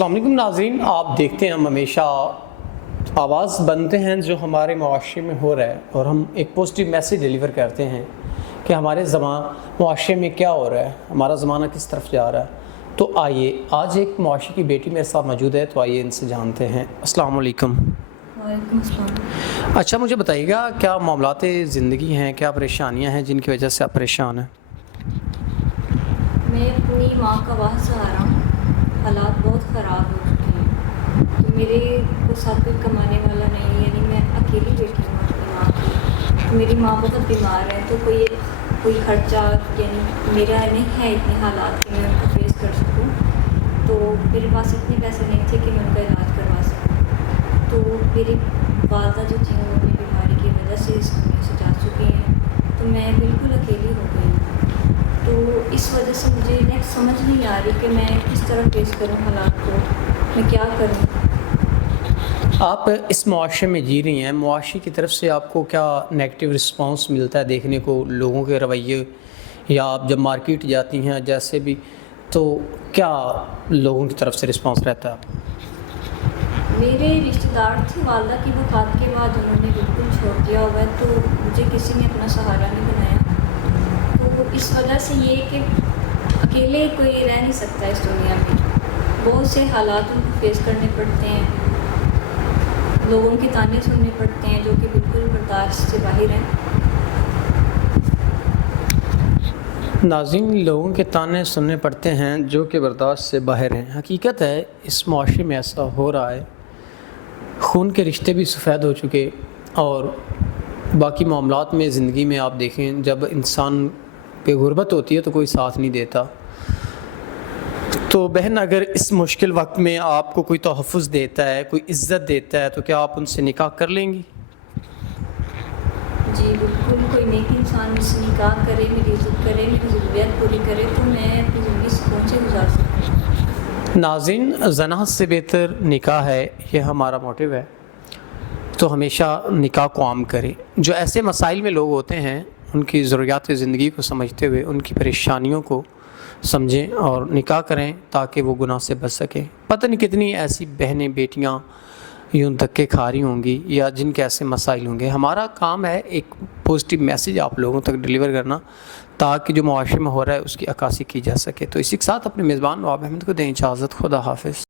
अस्सलाम वालेकुम नाज़रीन, आप देखते हैं हम हमेशा आवाज़ बनते हैं जो हमारे मुआशरे में हो रहा है और हम एक पॉजिटिव मैसेज डिलीवर करते हैं कि हमारे मुआशरे में क्या हो रहा है, हमारा ज़माना किस तरफ जा रहा है। तो आइए, आज एक मुआशरे की बेटी मेरे साथ मौजूद है, तो आइए इनसे जानते हैं। अस्सलाम वालेकुम। वालेकुम अस्सलाम। अच्छा, मुझे बताइएगा, क्या मामलात ज़िंदगी हैं, क्या परेशानियाँ हैं जिनकी वजह से आप परेशान हैं? मैं अपनी माँ का वाह सहारा हूँ। हालात बहुत ख़राब हो चुके हैं, तो मेरे को साथ कोई कमाने वाला नहीं है, यानी मैं अकेली बेटी हूँ अपनी माँ की। तो मेरी माँ बहुत बीमार है, तो कोई खर्चा यानी मेरा नहीं है इतने हालात कि मैं उनको फेस कर सकूँ। तो मेरे पास इतने पैसे नहीं थे कि मैं उनका इलाज करवा सकूँ। तो मेरी वालदा जो थी वो अपनी बीमारी की वजह से इस दुनिया से जा चुकी हैं, तो मैं बिल्कुल अकेली हो गई। तो इस वजह से मुझे नेक्स्ट समझ नहीं आ रही कि मैं किस तरह फेस करूं हालात को, मैं क्या करूं। आप इस मुआशरे में जी रही हैं, मुआशरे की तरफ से आपको क्या नेगेटिव रिस्पांस मिलता है देखने को, लोगों के रवैये, या आप जब मार्केट जाती हैं जैसे भी, तो क्या लोगों की तरफ से रिस्पांस रहता है? मेरे रिश्तेदार थे, वालदा की वफ़ात के बाद उन्होंने बिल्कुल छोड़ दिया हुआ है, तो मुझे किसी ने अपना सहारा नहीं बनाया। तो इस वजह से ये कि अकेले कोई रह नहीं सकता इस दुनिया में, बहुत से हालात उनको फेस करने पड़ते हैं, लोगों के ताने सुनने पड़ते हैं जो कि बिल्कुल बर्दाश्त से बाहर हैं। नाज़रीन, लोगों के ताने सुनने पड़ते हैं जो कि बर्दाश्त से बाहर हैं। हकीकत है, इस मुआशरे में ऐसा हो रहा है। खून के रिश्ते भी सफ़ेद हो चुके, और बाकी मामलात में ज़िंदगी में आप देखें, जब इंसान पे गुर्बत होती है तो कोई साथ नहीं देता। तो बहन, अगर इस मुश्किल वक्त में आपको कोई तोहफ़्फ़ुज़ देता है, कोई इज़्ज़त देता है, तो क्या आप उनसे निकाह कर लेंगी? जी बिल्कुल, कोई नेक इंसान मुझसे निकाह करे, मेरी इज़्ज़त करे, मेरी ज़रूरियात पूरी करे, तो मैं अपनी ज़िंदगी सुकून से गुजार सकूँ। नाज़रीन, ज़ना से बेहतर निकाह है, ये हमारा मोटिव है। तो हमेशा निकाह को आम करें। जो ऐसे मसाइल में लोग होते हैं, उनकी ज़रूरियात ज़िंदगी को समझते हुए उनकी परेशानियों को समझें और निकाह करें, ताकि वो गुनाह से बच सकें। पता नहीं कितनी ऐसी बहनें बेटियां यूँ धक्के खा रही होंगी, या जिनके ऐसे मसाइल होंगे। हमारा काम है एक पॉजिटिव मैसेज आप लोगों तक डिलीवर करना, ताकि जो मुआशरे में हो रहा है उसकी अक्कासी की जा सके। तो इसी के साथ अपने मेज़बान नवाब अहमद को दें इजाज़त। खुदा हाफ़िज़।